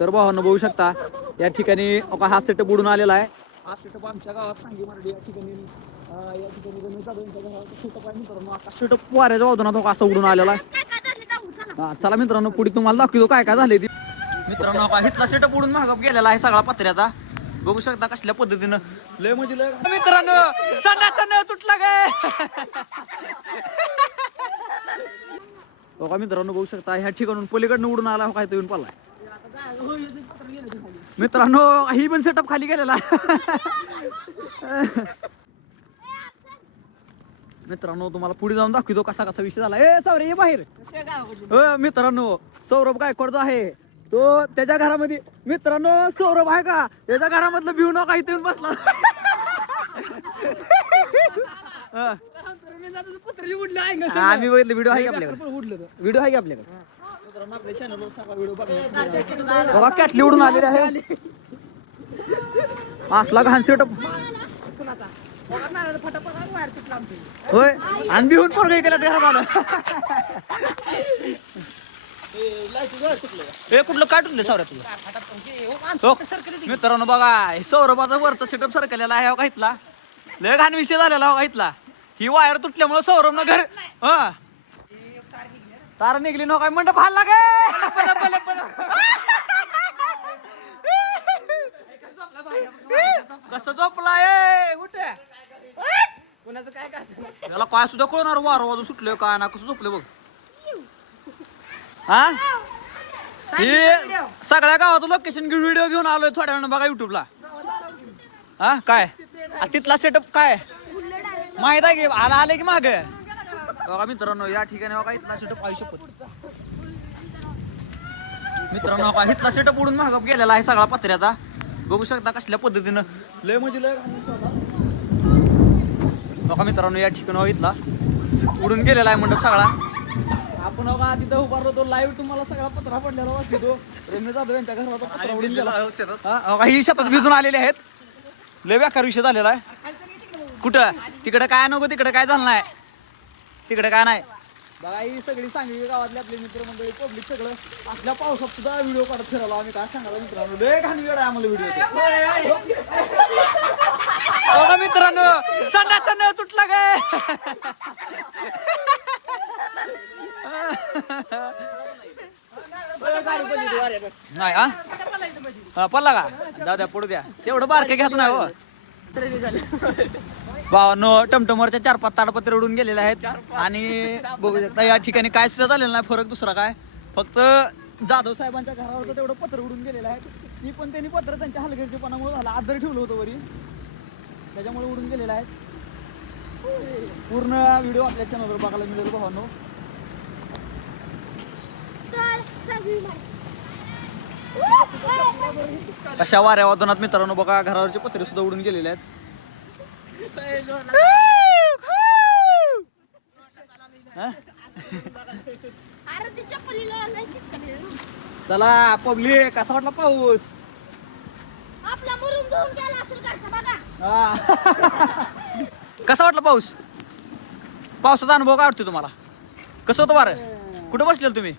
तर भावांनो बघू शकता या ठिकाणी हा सेटअप उडून आलेला आहे. हा सेटअप आमच्या गावात सांगी मराठी या ठिकाणी रमेश जाधव यांच्या घराचा सेटअप आहे मित्रांनो. आता सेटअप वाऱ्याच्या वादनात असा उडून आलेला आहे. चला मित्रांनो पुढे तुम्हाला दाखवतो काय काय झाले. मित्रांनो इथला सेटअप उडून महाग गेलेला आहे सगळा पत्र्याचा. बघू शकता कसल्या पद्धतीनं लय म्हणजे लय. मित्रांनो संडाचा नळ तुटला काय. बघा मित्रांनो बघू शकता ह्या ठिकाणून पलीकडनं उडून आला काय तो येऊन पडलाय. मित्रांनो ही पण सेटअप खाली गेलेला. मित्रांनो तुम्हाला पुढे जाऊन दाखवतो कसा कसा विषय झाला. ए सावरे ये बाहेर. मित्रांनो सौरभ गायकवाड जो आहे तो त्याच्या घरामध्ये. मित्रांनो सौरभ आहे का त्याच्या घरामधलं भिऊ नका इथे येऊन बसला. आम्ही बघितलं व्हिडिओ आहे आपल्याकडे. व्हिडिओ आहे आपल्याकडे. आपल्या चॅनलवर सगळा व्हिडिओ बघा कॅटली उडून आलेली आहे. असला घाण सेटअप होय आणि भिवून पोरगं केला ते झालं. हे कुठलं काय तुटलं सौरभ तुला. मित्रांनो बघा सौरभाचा वरचा सेटअप सरकलेला आहे का इथला. लय घाण विषय झालेला हो इथला. ही वायर तुटल्यामुळे सौरभनं घर तार निघली नो काय मंडप हाल लागे. कसं झोपलाय कुठे कोणाचं काय त्याला काय सुद्धा कळणार वार वाजून सुटलं काय ना कसं झोपलं बघ. हा हे सगळ्या गावाचं लोकेशन घेऊन व्हिडिओ घेऊन आलोय थोड्या वेळानं बघा युट्यूबला. हा काय तिथला सेटअप काय माहित आहे की आले की माग. बघा मित्रांनो या ठिकाणी बघा इथला सेटअप आयुष्य. मित्रांनो बघा इथला सेटअप उडून महाग गेलेला आहे सगळा पत्र्याचा. बघू शकता कसल्या पद्धतीनं लय म्हणजे लय. बघा मित्रांनो या ठिकाणी इथला उडून गेलेला आहे मंडप सगळा. आपण बघा तिथं उभारलो तो लाईव्ह तुम्हाला सगळा पत्रा पडलेला वाटतो तो रमेश जाधव यांच्या घराचा पत्रा उडून गेला. ही शेतात भिजून आलेले आहेत. लय बेकार विषय झालेला आहे. कुठं तिकडे काय नको तिकडे काय झालं नाही तिकडे काय नाही. बघा ही सगळी सांगली गावातले आपले मित्रमंडळी पब्लिक सगळं असल्या पावसात सुद्धा व्हिडिओ काढत फिरायला आम्ही काय सांगायला मित्रांनो. लय घाण वेळ आहे आम्हाला व्हिडिओ. बघा मित्रांनो संडाचा नळ तुटला काय. नाही हा पडला का दादा पडू द्या तेवढं बारके घ्यायचं नाही हो. भावांनो टमटमवरच्या 4-5 ताडपत्रे उडून गेलेले आहेत. आणि बघू शकता या ठिकाणी काय सुद्धा झालेलं नाही फरक दुसरा काय. फक्त जाधव साहेबांच्या घरावर तेवढं पत्र उडून गेलेलं आहे. ती पण त्यांनी पत्र त्यांच्या हलगर्जीपणामुळे झालं. आदर ठेवलं होतं वरी त्याच्यामुळे उडून गेलेलं आहे. पूर्ण व्हिडिओ आपल्या चॅनलवर बघायला मिळेल भावांनो. अशा वाऱ्या वादनात मित्रांनो बघा घरावरचे पत्रे सुद्धा उडून गेलेले आहेत. चला पब्लिक कसा वाटला पाऊस. कसा वाटला पाऊस. पावसाचा अनुभव काय वाटतो तुम्हाला. कसं होतं वारं. कुठं बसलेलं तुम्ही.